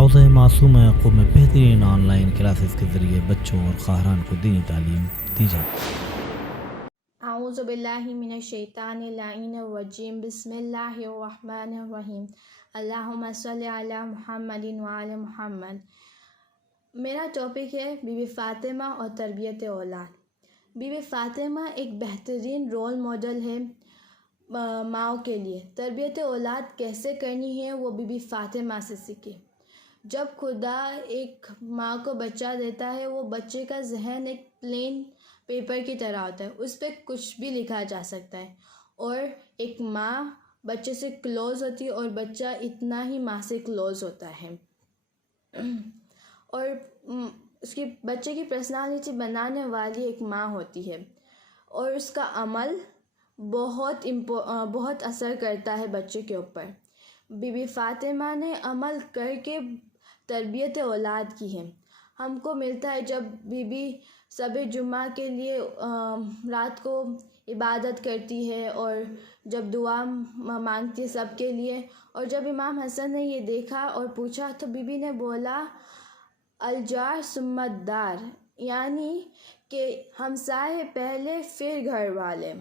حوض معصوم یعقوب میں بہترین آن لائن کلاسز کے ذریعے بچوں اور خواہران کو دینی تعلیم دی جاتی ہے۔ اعوذ باللہ من الشیطان اللعین الرجیم، بسم اللہ الرحمن الرحیم، اللہم صلی علی محمد وعلی محمد۔ میرا ٹاپک ہے بی بی فاطمہ اور تربیت اولاد۔ بی بی فاطمہ ایک بہترین رول ماڈل ہے ماؤں کے لیے۔ تربیت اولاد کیسے کرنی ہے وہ بی بی فاطمہ سے سیکھے۔ جب خدا ایک ماں کو بچہ دیتا ہے، وہ بچے کا ذہن ایک پلین پیپر کی طرح ہوتا ہے، اس پہ کچھ بھی لکھا جا سکتا ہے، اور ایک ماں بچے سے کلوز ہوتی ہے اور بچہ اتنا ہی ماں سے کلوز ہوتا ہے، اور اس کی بچے کی پرسنالٹی بنانے والی ایک ماں ہوتی ہے، اور اس کا عمل بہت اثر کرتا ہے بچے کے اوپر۔ بی بی فاطمہ نے عمل کر کے تربیت اولاد کی ہے۔ ہم کو ملتا ہے جب بی بی شب جمعہ کے لیے رات کو عبادت کرتی ہے اور جب دعا مانگتی ہے سب کے لیے، اور جب امام حسن نے یہ دیکھا اور پوچھا تو بی بی نے بولا الجار ثم الدار، یعنی کہ ہمسائے پہلے پھر گھر والے۔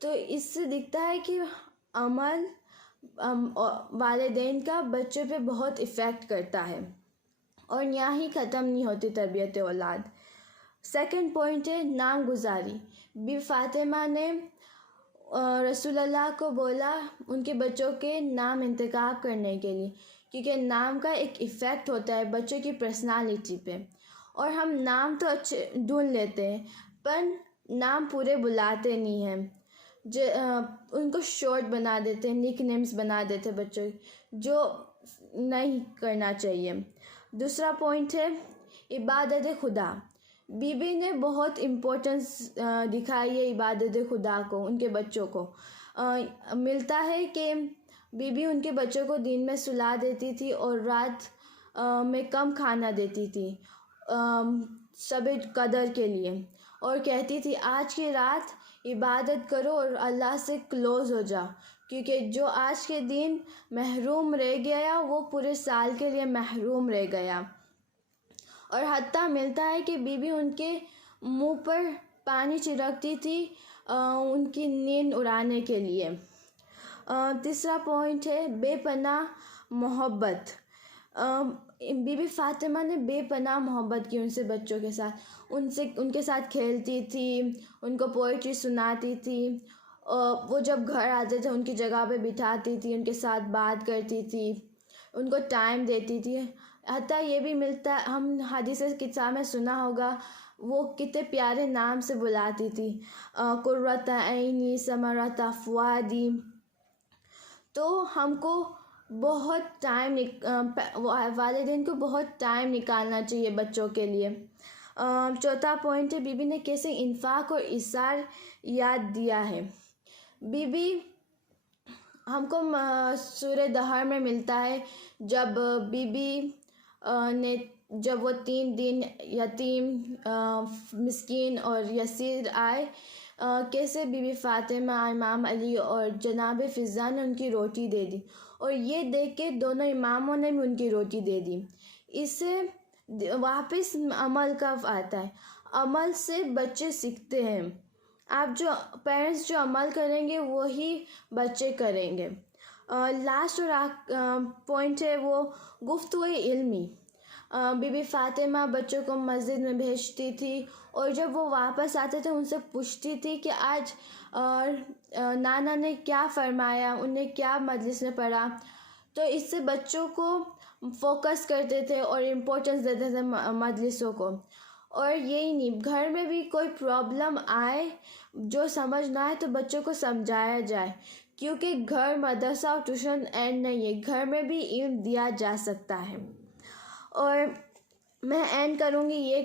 تو اس سے دکھتا ہے کہ عمل والدین کا بچے پہ بہت ایفیکٹ کرتا ہے، اور یہاں ہی ختم نہیں ہوتی تربیت اولاد۔ سیکنڈ پوائنٹ ہے نام گزاری۔ بی فاطمہ نے رسول اللہ کو بولا ان کے بچوں کے نام انتخاب کرنے کے لیے، کیونکہ نام کا ایک ایفیکٹ ہوتا ہے بچوں کی پرسنالٹی پہ، اور ہم نام تو اچھے ڈھونڈ لیتے ہیں پر نام پورے بلاتے نہیں ہیں، ان کو شارٹ بنا دیتے ہیں، نک نیمز بنا دیتے ہیں بچوں، جو نہیں کرنا چاہیے۔ دوسرا پوائنٹ ہے عبادت خدا۔ بی بی نے بہت امپورٹنس دکھائی ہے عبادت خدا کو ان کے بچوں کو۔ ملتا ہے کہ بی بی ان کے بچوں کو دن میں سلا دیتی تھی اور رات میں کم کھانا دیتی تھی شب قدر کے لیے، اور کہتی تھی آج کی رات عبادت کرو اور اللہ سے کلوز ہو جاؤ، کیونکہ جو آج کے دن محروم رہ گیا وہ پورے سال کے لیے محروم رہ گیا۔ اور حتیٰ ملتا ہے کہ بی بی ان کے منہ پر پانی چھڑکتی تھی ان کی نیند اڑانے کے لیے۔ تیسرا پوائنٹ ہے بے پناہ محبت۔ بی بی فاطمہ نے بے پناہ محبت کی ان سے بچوں کے ساتھ، ان کے ساتھ کھیلتی تھی، ان کو پوئٹری سناتی تھی، وہ جب گھر آتے تھے ان کی جگہ پہ بٹھاتی تھی، ان کے ساتھ بات کرتی تھی، ان کو ٹائم دیتی تھی۔ حتیٰ یہ بھی ملتا ہے، ہم حدیث کتاب میں سنا ہوگا، وہ کتنے پیارے نام سے بلاتی تھی، قرۃ عینی ثمرۃ فؤادی۔ تو ہم کو بہت ٹائم والدین کو بہت ٹائم نکالنا چاہیے بچوں کے لیے۔ چوتھا پوائنٹ ہے بی بی نے کیسے انفاق اور ایثار یاد دیا ہے۔ بی بی ہم کو سورہ دہر میں ملتا ہے جب بی بی نے جب وہ 3 دن یتیم مسکین اور یسیر آئے، کیسے بی بی فاطمہ، امام علی اور جناب فضہ نے ان کی روٹی دے دی، اور یہ دیکھ کے دونوں اماموں نے بھی ان کی روٹی دے دی۔ اس سے واپس عمل کا آتا ہے، عمل سے بچے سیکھتے ہیں۔ آپ جو پیرنٹس جو عمل کریں گے وہی بچے کریں گے۔ لاسٹ اور پوائنٹ ہے وہ گفتگو علمی۔ بی بی فاطمہ بچوں کو مسجد میں بھیجتی تھی، اور جب وہ واپس آتے تھے ان سے پوچھتی تھی کہ آج نانا نے کیا فرمایا، انہیں کیا مجلس میں پڑھا، تو اس سے بچوں کو فوکس کرتے تھے اور امپورٹنس دیتے تھے مجلسوں کو۔ اور یہی نہیں، گھر میں بھی کوئی پرابلم آئے جو سمجھ نہ آئے تو بچوں کو سمجھایا جائے، کیونکہ گھر مدرسہ اور ٹیوشن اینڈ نہیں ہے، گھر میں بھی علم دیا جا سکتا ہے۔ اور میں اینڈ کروں گی یہ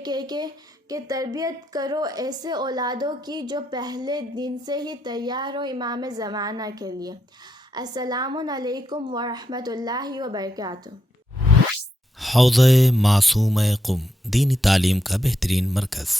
کہ تربیت کرو ایسے اولادوں کی جو پہلے دن سے ہی تیار ہو امام زمانہ کے لیے۔ السلام علیکم ورحمۃ اللہ وبرکاتہ۔ حوض معصوم قم دینی تعلیم کا بہترین مرکز۔